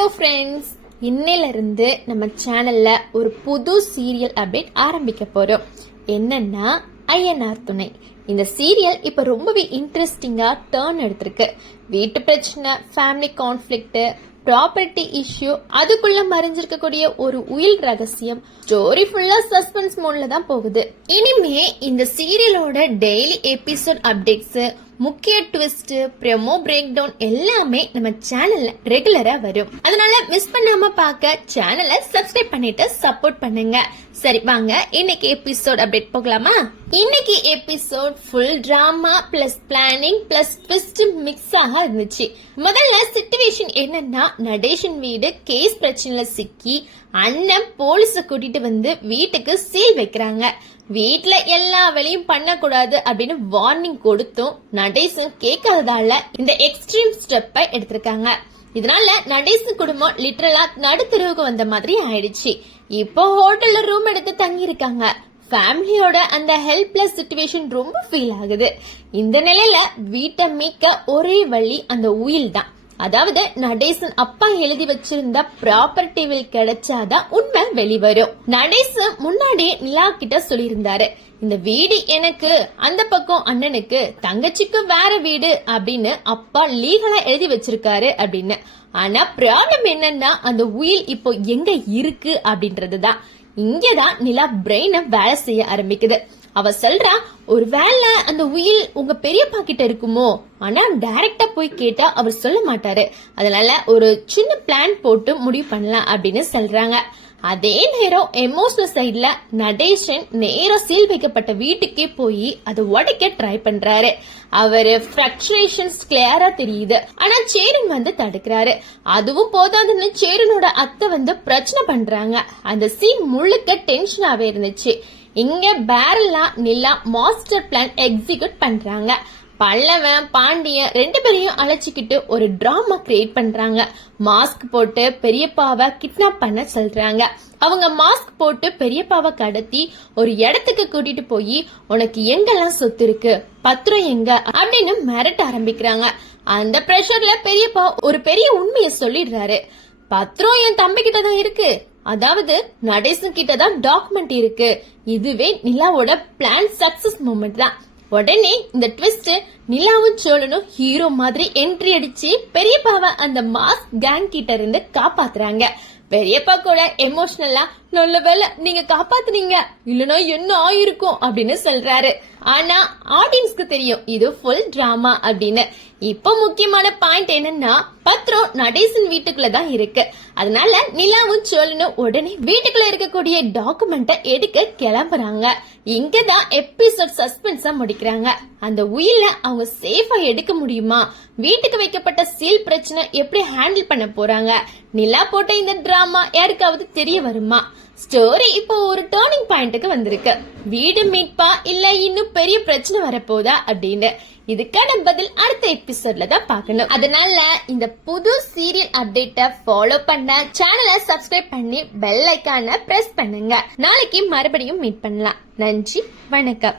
Hello friends, இன்னையிலிருந்து நம்ம சேனல்ல ஒரு புது சீரியல் அப்டேட் ஆரம்பிக்க போறோம். என்னன்னா ஐயனார் துணை. இந்த சீரியல் இப்ப ரொம்பவே இன்ட்ரெஸ்டிங்கா டர்ன் எடுத்திருக்கு. வீட்டு பிரச்சனை, ஃபேமிலி கான்ஃபிளிக்ட், ப்ராப்பர்ட்டி இஷ்யூ, அதுக்குள்ள மறைஞ்சிருக்கக்கூடிய ஒரு உயில் ரகசியம், ஸ்டோரி ஃபுல்லா சஸ்பென்ஸ் மோட்ல தான் போகுது. இனிமே இந்த சீரியலோட டெய்லி எபிசோட் அப்டேட்ஸ், முக்கிய ட்விஸ்ட், ப்ரோமோ பிரேக் டவுன் எல்லாமே நம்ம சேனல்ல ரெகுலரா வரும். அதனால மிஸ் பண்ணாம பார்க்க சேனலை சப்ஸ்கிரைப் பண்ணிட்டு சப்போர்ட் பண்ணுங்க. சரி வாங்க இன்னைக்கு எபிசோட் அப்டேட் போகலாமா? இன்னைக்கு episode full drama plus planning plus twist mix ஆக இருந்துச்சு. முதல்ல சிச்சுவேஷன் என்னன்னா, நடேஷன் வீடு கேஸ் பிரச்சனைல சிக்கி அண்ணன் போலீஸ கூட்டிட்டு வந்து வீட்டுக்கு சீல் வைக்கிறாங்க. வீட்டுல எல்லா வேலையும் பண்ணக்கூடாது அப்படின்னு வார்னிங் கொடுத்தும் நடேசன் கேட்காததால இந்த எக்ஸ்ட்ரீம் ஸ்டெப்பை எடுத்திருக்காங்க. இதனால நடேசன் குடும்பம் லிட்டரலா நடுத்தருவுக்கு வந்த மாதிரி ஆயிடுச்சு. இப்போ ஹோட்டல்ல ரூம் எடுத்து தங்கி இருக்காங்க. ஃபேமிலியோட அந்த ஹெல்ப்லெஸ் சிச்சுவேஷன் ரொம்ப ஃபீல் ஆகுது. இந்த நிலையில வீட்டை மீட்க ஒரே வழி அந்த உயில் தான். அதாவது நடேசன் அப்பா எழுதி வச்சிருந்த ப்ராப்பர்ட்டி வில் கிடைச்சாதான் உண்மை வெளிவரும். நடேசன் முன்னாடியே நிலா கிட்ட சொல்லியிருந்தாரு, இந்த வீடு எனக்கு, அந்த பக்கம் அண்ணனுக்கு, தங்கச்சிக்கு வேற வீடு அப்படின்னு அப்பா லீகலா எழுதி வச்சிருக்காரு அப்படின்னு. ஆனா ப்ராப்ளம் என்னன்னா, அந்த உயில் இப்போ எங்க இருக்கு அப்படின்றதுதான். இங்கதான் நிலா பிரெயின வேலை செய்ய ஆரம்பிக்குது. அவ சொல்றா, ஒரு வேளை அந்த உயில் உங்க பெரியப்பா கிட்ட இருக்குமோ, ஆனா டைரக்டா போய் கேட்டா அவர் சொல்ல மாட்டாரு. அதனால ஒரு சின்ன பிளான் போட்டு முடிவு பண்ணலாம் அப்படின்னு சொல்றாங்க. அதே நேரம் எமோஷனல் சைட்ல நடேசன் நேரா சீல் வைக்கப்பட்ட வீட்டுக்கே போய் அதை உடைக்க ட்ரை பண்றாரு. அவரு ஃப்ரஸ்ட்ரேஷன்ஸ் கிளியரா தெரியுது. ஆனா சேரன் வந்து தடுக்கிறாரு. அதுவும் போதாதுன்னு சேரனோட அத்தை வந்து பிரச்சனை பண்றாங்க. அந்த சீன் முழுக்க டென்ஷனாவே இருந்துச்சு. இங்க பேரலா நிலா மாஸ்டர் பிளான் எக்ஸிக்யூட் பண்றாங்க. பல்லவன் பாண்டியன் ரெண்டு பேரையும் அழைச்சிக்கிட்டு ஒரு டிராமா கிரியேட் பண்றாங்க. மாஸ்க் போட்டு பெரியப்பாவை கிட்னாப் பண்ண சொல்றாங்க. அவங்க மாஸ்க் போட்டு பெரியப்பாவை கடத்தி ஒரு இடத்துக்கு கூட்டிட்டு போய், உனக்கு எங்கெல்லாம் சொத்து இருக்கு, பத்திரம் எங்க அப்படின்னு மிரட்ட ஆரம்பிக்கிறாங்க. அந்த பிரஷர்ல பெரியப்பா ஒரு பெரிய உண்மையை சொல்லிடுறாரு. பத்திரம் என் தம்பி கிட்டதான் இருக்கு, அதாவது நடேசன் கிட்டதான் டாக்குமெண்ட் இருக்கு. இதுவே நிலாவோட பிளான் சக்சஸ் மூமெண்ட் தான். உடனே இந்த ட்விஸ்ட், நிலாவும் சோழனும் ஹீரோ மாதிரி என்ட்ரி அடிச்சு பெரியப்பாவை அந்த மாஸ் கேங் கிட்ட இருந்து காப்பாத்துறாங்க. பெரியப்பா கூட எமோஷனலா, நல்ல வேலை நீங்க காப்பாத்துனீங்க, இல்லனா என்ன ஆயிருக்கும் அப்படின்னு சொல்றாரு. ஆனா ஆடியன்ஸ்க்கு தெரியும் இது ஃபுல் டிராமா அப்படின்னு. இப்போ முக்கியமான பாயிண்ட் என்னன்னா, பத்திரம் நடேசன் வீட்டுக்குள்ளதான் இருக்கு. அதனால நிலாவும் சோழனும் உடனே வீட்டுக்குள்ள இருக்கக்கூடிய டாக்குமெண்ட்டை எடுக்க கிளம்புறாங்க. இங்கதான் எபிசோட் சஸ்பென்ஸா முடிக்கிறாங்க. அந்த உயில அவங்க சேஃபா எடுக்க முடியுமா, வீட்டுக்கு வைக்கப்பட்ட சீல் பிரச்சனை எப்படி ஹேண்டில் பண்ண போறாங்க, நிலா போட்ட இந்த டிராமா யாருக்காவது தெரிய வருமா? ஸ்டோரி இப்போ ஒரு டர்னிங் பாயிண்ட்டுக்கு வந்திருக்கு. வீடு மீட்பா இல்ல இன்னும் பெரிய பிரச்சனை வரப்போதா அப்படின்னு. இதுக்கான பதில் அடுத்த எபிசோட்ல தான் பார்க்கணும். அதனால இந்த புது சீரியல் அப்டேட்டை ஃபாலோ பண்ண சேனலை சப்ஸ்கிரைப் பண்ணி பெல் ஐகானை பிரஸ் பண்ணுங்க. நாளைக்கு மறுபடியும் மீட் பண்ணலாம். நன்றி, வணக்கம்.